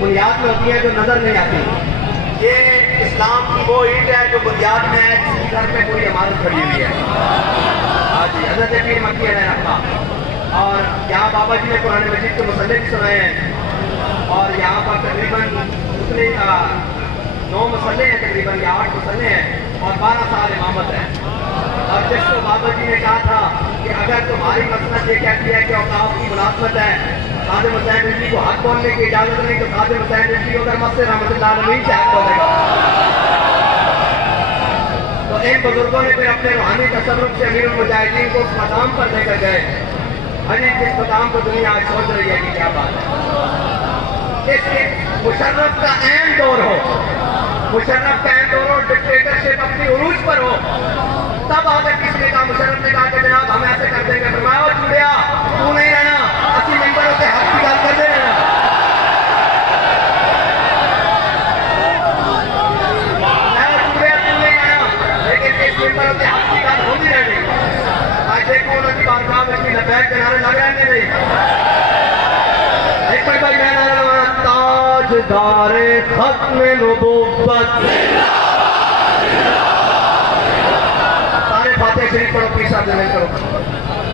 बुनियाद में होती है जो नजर नहीं आती। ये इस्लाम की वो ईंट है जो बुनियाद में है, जिसकी घर में पूरी इमारत खड़ी हुई है। हाँ जी, हज़रत पीर मक्की अलैहिस्सलाम। और यहाँ बाबा जी ने कुरान मजीद के मसले भी सुनाए हैं, और यहाँ पर तकरीबन उतने 9 मसले हैं, तकरीबन या 8 मसले हैं, और 12 साल इमामत है। और जिसको बाबा जी ने कहा था कि अगर तुम्हारी मसलत ये कहती है कि औकाफ की मुनासबत है, खादिम हुसैन रिजवी को हक बोलने की इजाजत नहीं, तो खादिम हुसैन रिजवी को अगर मस्जिद रहमतुल्लाह अलैहि से हक बोलेगा। तो इन बुजुर्गों ने फिर अपने रूहानी तसर्रुफ से अमीरुल मुजाहिदीन को उस मकाम पर लेकर गए। अजी जिस मकाम को दुनिया आज सोच रही है कि क्या बात है। इसके मुशर्रफ का अहम दौर हो, मुशर्रफ का अहम दौर हो, डिक्टेटरशिप अपनी उरूज पर हो, तब आकर किसने कहा, मुशर्रफ ने कहा कि जनाब हम ऐसे कर देंगे। फरमाया चूड़िया तू नहीं रहना, असली मेंबरों से हक की गल करते रहना। चूड़िया तू नहीं रहना, लेकिन इस मेंबरों से हक की गल होती रहनी। आज देखो उनकी बारगाह में भी लबैक के नारे लग रहे हैं नहीं। एक पर भाई मैं नारा लगा, ताजदारे खत्म नबुव्वत। सारे फातिहा शरीफ पढ़ो, पीर साहब जमेल करो।